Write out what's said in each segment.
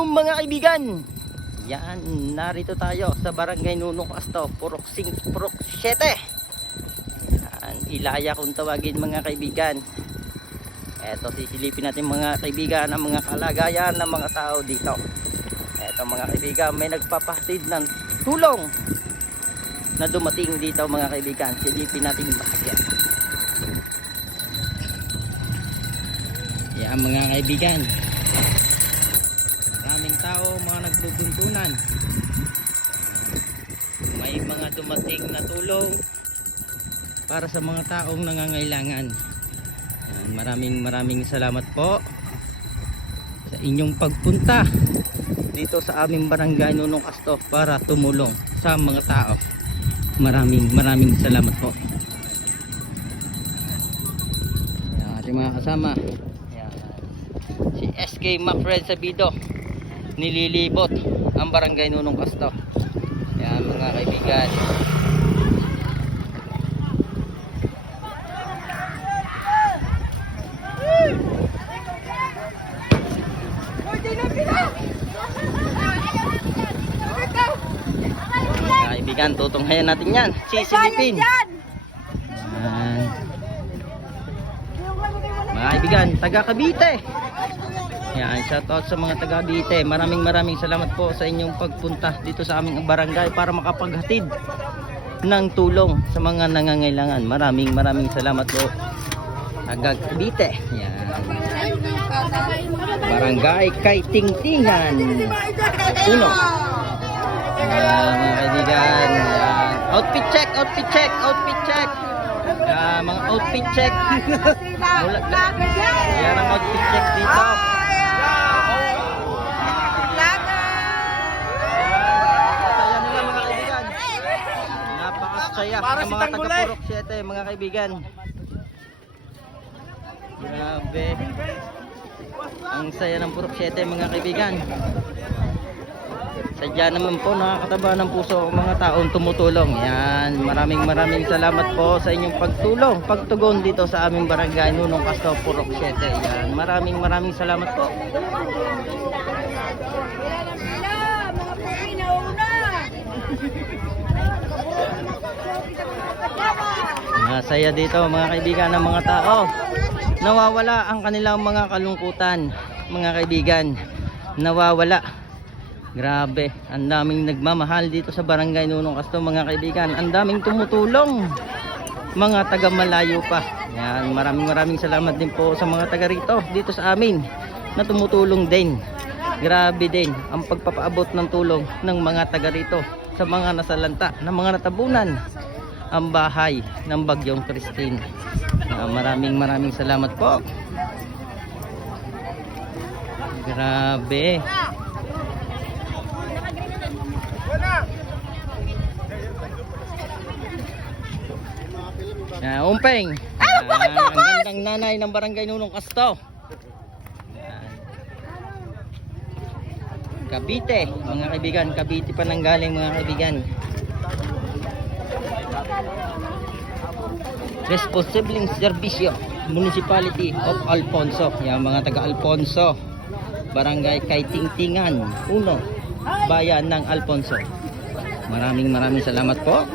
Boom mga kaibigan! Yan, narito tayo sa Barangay Nunong Casto, Purok 7. Yan, Ilaya kung tawagin mga kaibigan. Eto, sisilipin natin mga kaibigan ang mga kalagayan ng mga tao dito. Eto mga kaibigan, may nagpapahatid ng tulong na dumating dito mga kaibigan. Silipin natin bahagya. Yan mga kaibigan, maraming tao, mga nagbubuntunan. May mga dumating na tulong para sa mga taong nangangailangan. Yan, maraming salamat po sa inyong pagpunta dito sa aming Barangay Nunong Casto para tumulong sa mga tao. Maraming salamat po. Yan, ating mga kasama. Yan, si SK Macfred Sabido, nililibot ang Barangay Nunong Casto. Yan mga kaibigan. Mga kaibigan, tutunghayan natin yan. Sisilipin. Yan. Mga kaibigan, taga Cavite. Yan, shoutout sa mga taga Cavite. Maraming salamat po sa inyong pagpunta dito sa aming barangay para makapaghatid ng tulong sa mga nangangailangan. Maraming salamat po taga Cavite. Yan, Barangay Kaitingtingan 1. Mga kaibigan, yan. Outfit check. Mga outfit check. Yan ang outfit check dito. Napakasaya ng mga taga Purok 7 mga kaibigan. Grabe, ang saya ng Purok 7 mga kaibigan. Sadya naman po, nakakataba ng puso ang mga taong tumutulong. Yan, maraming salamat po sa inyong pagtulong, pagtugon dito sa aming Barangay Nunong Casto, Purok 7. Yan, maraming salamat po. Masaya dito mga kaibigan ng mga tao. Nawawala ang kanilang mga kalungkutan mga kaibigan. Nawawala. Grabe, ang daming nagmamahal dito sa Barangay Nunong Casto mga kaibigan. Ang daming tumutulong, mga taga malayo pa. Yan, maraming salamat din po sa mga taga rito dito sa amin na tumutulong din. Grabe din ang pagpapaabot ng tulong ng mga taga rito sa mga nasalanta, ng mga natabunan ang bahay ng Bagyong Christine. Maraming salamat po. Grabe. Umpeng. Ang gandang nanay ng Barangay Nunong Casto. Cavite, mga kaibigan, Cavite pa nang galing mga kaibigan. Responsibleng Serbisyo, Municipality of Alfonso. Yan, mga taga Alfonso, Barangay Kaitingtingan 1, Bayan ng Alfonso. Maraming salamat po.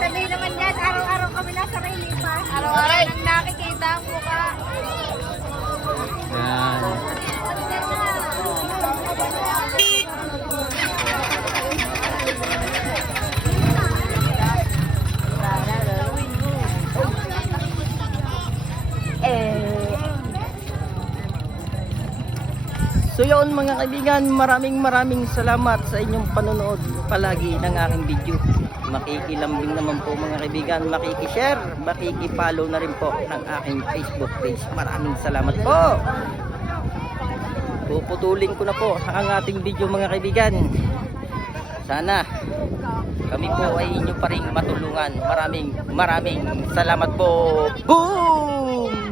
Sabi naman yan, araw-araw kami nasa Raylipa. Araw-araw nang nakikita ang mukha. Yan. So yun mga kaibigan, maraming salamat sa inyong panonood palagi ng aking video. Makikilambing naman po mga kaibigan, makikishare, makikipollow na rin po ng aking Facebook page. Maraming salamat po. Puputulin ko na po ang ating video mga kaibigan. Sana kami po ay inyo pa rin matulungan. Maraming salamat po. Boom!